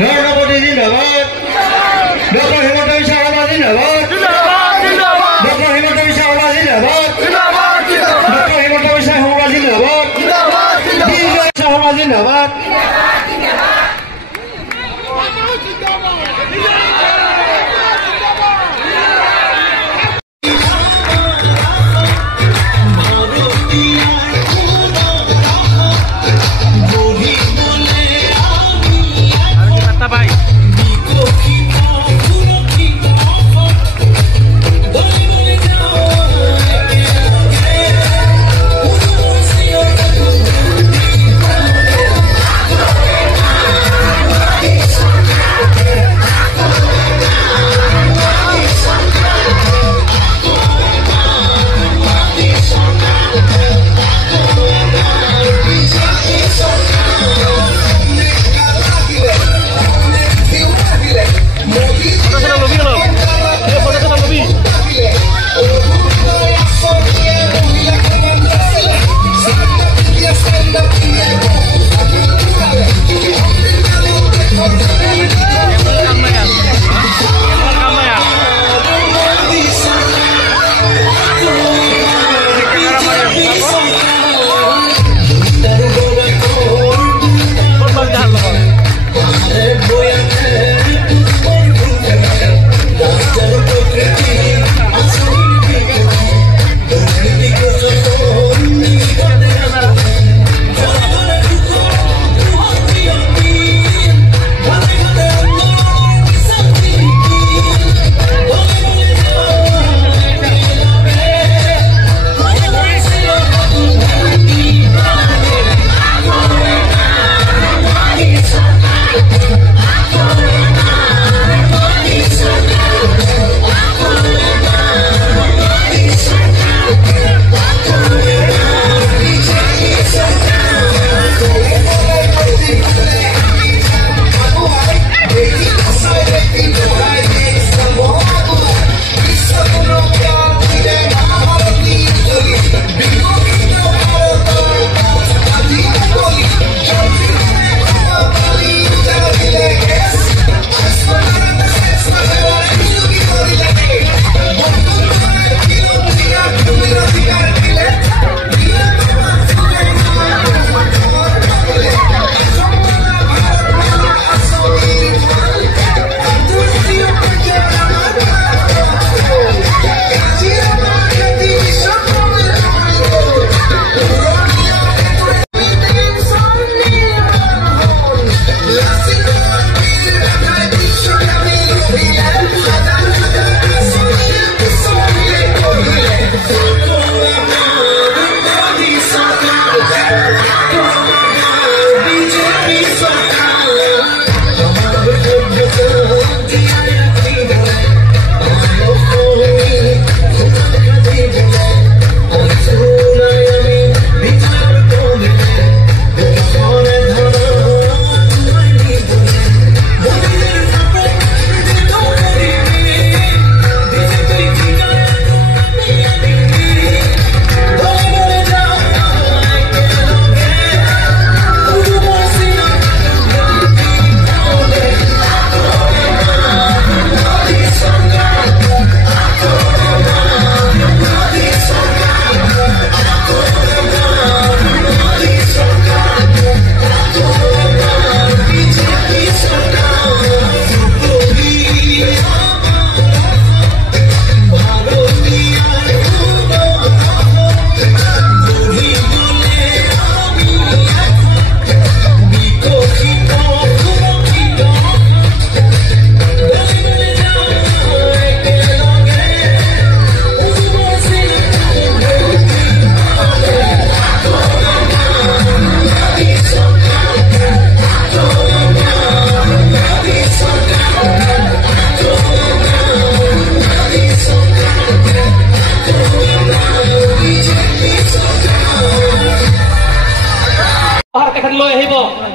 নরেন্দ্র মোদী জিন্দাবাদ, ডক্টর হিমন্ত বিশ্ব শর্মা জিন্দাবাদ, ডক্টর হিমন্ত বিশ্ব শর্মা জিন্দাবাদ, ডক্টর হিমন্ত বিশ্ব শর্মা জিন্দাবাদ, শর্মা জিন্দাবাদ।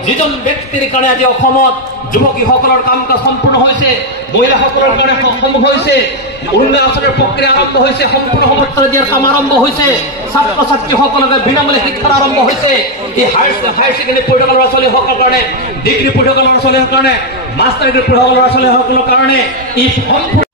যিজন ব্যক্তিৰ কাৰণে আজি অসমত যুৱকীসকলৰ কাম কাজ সম্পূৰ্ণ হৈছে, মহিলাসকলৰ কাৰণে সম্ভৱ হৈছে, অৰুণোদয় আঁচনিৰ প্ৰক্ৰিয়া আৰম্ভ হৈছে, সম্পূৰ্ণ সমৰ্থন দিয়াৰ কাম আৰম্ভ হৈছে, ছাত্ৰ ছাত্ৰীসকলকে বিনামূলীয়া শিক্ষাৰ আৰম্ভ হৈছে, এই হায়াৰ ছেকেণ্ডেৰী পঢ়ি থকা ল'ৰা ছোৱালীসকলৰ কাৰণে, ডিগ্ৰী পঢ়ি থকা ল'ৰা ছোৱালীৰ কাৰণে মাষ্টাৰ ডিগ্ৰী পঢ়া ল'ৰা ছোৱালীসকলৰ কাৰণে ই সম্পূৰ্ণ